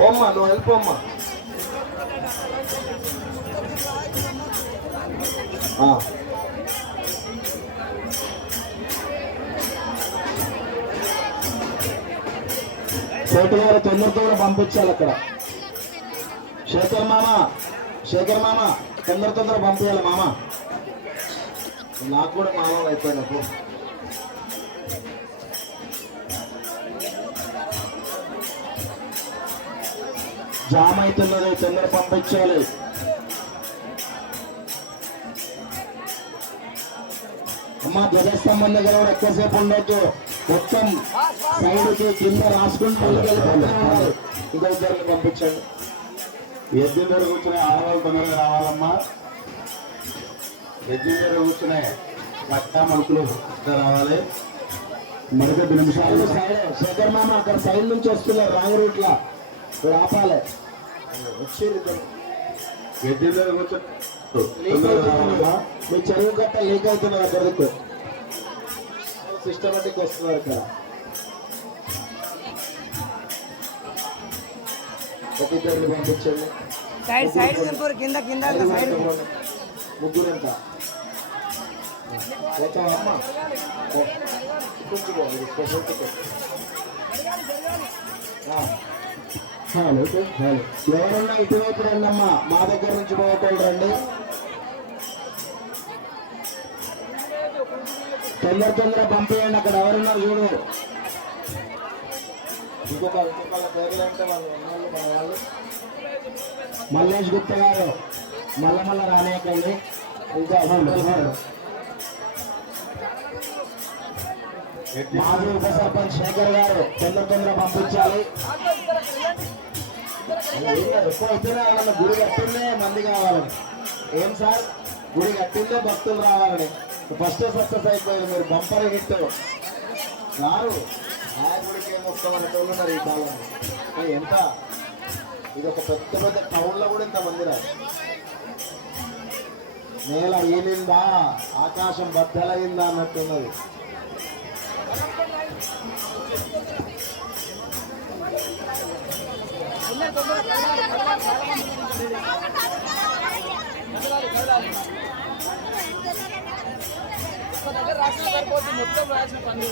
పోమ్మా, నువ్వు వెళ్ళిపోమ్మా. శేఖర్ గారు తొందరతో పంపించాలి అక్కడ. శేఖర్ మామ తొందర పంపించాలి మామ. నాకు కూడా మామ అయిపోయినప్పుడు జామ్ అవుతున్నది, తొందర పంపించాలి. అమ్మా ధ్వజస్తంభం దగ్గర కూడా ఎక్కువసేపు ఉండొచ్చు. మొత్తం సైడ్కి కింద రాసుకుంటూ ఉండాలి. ఇంకా ఇద్దరిని పంపించండి. ఎద్దు దగ్గర కూర్చునే ఆడవాళ్ళు తొందరగా రావాలమ్మా. ఎద్దు దగ్గర కూర్చునే పట్ట మనుషులు రావాలి. మరికొద్ది నిమిషాలు. శేఖర్ మామ అక్కడ సైడ్ నుంచి వస్తున్నారు రాంగ్ రూట్ లా, ఆపాలి. వచ్చేది ఎద్దు దగ్గర కూర్చొని మీ చెరువు గట్ట లీక్ అవుతున్నారు అక్కడికి. సిస్టమేటిక్ వస్తున్నారు ఇక్కడ. ఇద్దరిని పంపించండి. ముగ్గురు ఎంత అమ్మా ఎవరన్నా ఇటువైపు రండి అమ్మా, మా దగ్గర నుంచి పోయేటోళ్ళు రండి. తొందర పంపేయండి. అక్కడ ఎవరున్నారు చూడు. ఇంకొక పేర్లు అంటే వాళ్ళు మల్లేష్ గుప్తా గారు మళ్ళా రానేకండి. ఇంకా మాజీ ఉప సర్పంచ్ శేఖర్ గారు తొందర పంపించాలి. ఎక్కువ అయితేనే వాళ్ళ గుడి కట్టిందే మంది కావాలని. ఏం సార్ గుడి కట్టిందే భక్తులు రావాలని. ఫస్ట్ సక్సెస్ అయిపోయింది. మీరు బంపర్ హిట్ రారు. ఆ గుడికి ఏం వస్తామనేటోళ్ళు ఉన్నారు ఈ కాలంలో. ఎంత ఇది ఒక పెద్ద టౌన్లో కూడా ఇంతమంది రాదు. నేల ఈలిందా, ఆకాశం బద్దలైందా అన్నట్టున్నది. మొత్తం రాసిన పని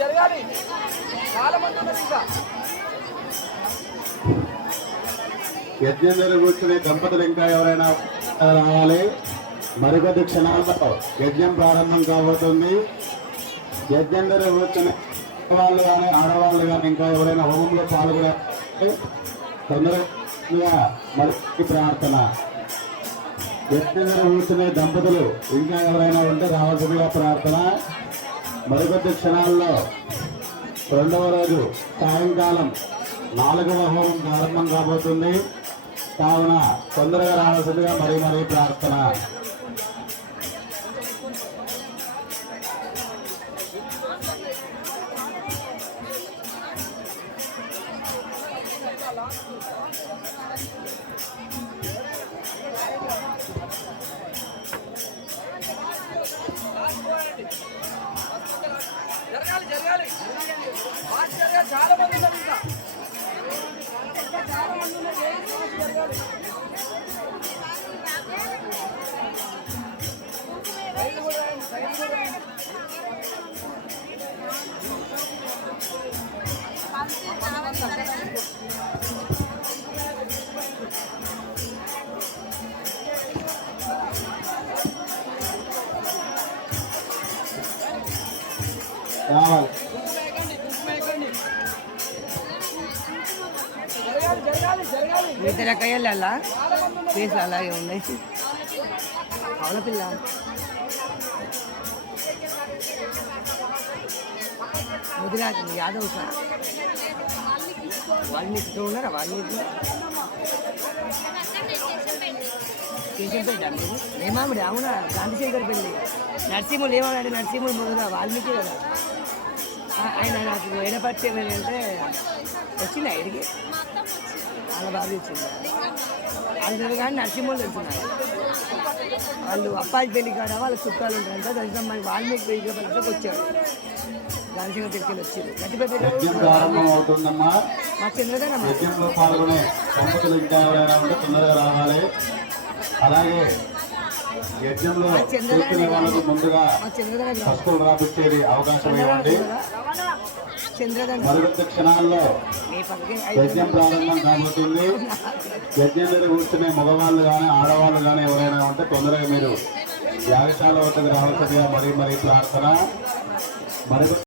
జరగాలి చాలా మంది ఉన్నారు. ఇంకా యజ్ఞం దగ్గర కూర్చునే దంపతులు ఇంకా ఎవరైనా రావాలి. మరికొద్ది క్షణాల్లో యజ్ఞం ప్రారంభం కాబోతుంది. యజ్ఞం దగ్గర కూర్చునే వాళ్ళు కానీ ఆడవాళ్ళు కానీ ఇంకా ఎవరైనా హోమంలో పాల్గొనే తొందరగా మరి ప్రార్థన. యజ్ఞం దగ్గర కూర్చునే దంపతులు ఇంకా ఎవరైనా ఉంటే రావాల్సిందిగా ప్రార్థన. మరికొద్ది క్షణాల్లో రెండవ రోజు సాయంకాలం 4వ హోమం ప్రారంభం కాబోతుంది. కావున తొందరగా రావాల్సిందిగా మరీ ప్రార్థన. జరగాలి చాలా మంది ఉన్నారు. ఇంకా చాలా మంది ఉన్నారు. ఇతర కయ్యాల ఫేస్ అలాగే ఉన్నాయి. అవున పిల్ల ముదిరాజ్ యాదవ్ సార్ వాల్మీకి ఉన్నారా? వాల్మీకి కేశంపేట ఏమామిడి అవునా గాంధీశంకర్ పెళ్ళి నరసింహులు ఏమాడు నరసింహులు మొదలు వాల్మీకి కదా ఆయన నాకు ఏడపరిచయం ఏంటంటే వచ్చింది ఐడికి చాలా బాగా వచ్చింది అందరూ కానీ నరసింహులు వెళ్తున్నారు వాళ్ళు అప్పాజీ పెళ్లి కాడ వాళ్ళ చుట్టాలు ఉంటారంట దానికి మనకి వాల్మీకి పెళ్లి పరిస్థితికి వచ్చాడు గాంధీశంకర్ పెళ్ళికి వచ్చారు యజ్ఞం ప్రారంభం అవుతుందమ్మా. మా చంద్రగానమ్మ యజ్ఞంలో పాల్గొనే దంపతులు ఇంకా ఎవరైనా ఉంటే తొందరగా రావాలి. అలాగే యజ్ఞంలో కూర్చునే వాళ్ళకు ముందుగా మా చంద్రగాన పస్తులు రాపిచ్చేది అవకాశం ఇవ్వండి. చంద్రగాన మరికొద్ది క్షణాల్లో మీ పక్కకి యజ్ఞం ప్రారంభం కాబోతుంది. యజ్ఞం మీద కూర్చునే మగవాళ్ళు కానీ ఆడవాళ్ళు కానీ ఎవరైనా ఉంటే తొందరగా మీరు యాగశాల వద్దకు రావాల్సిందిగా మరీ ప్రార్థన. మరి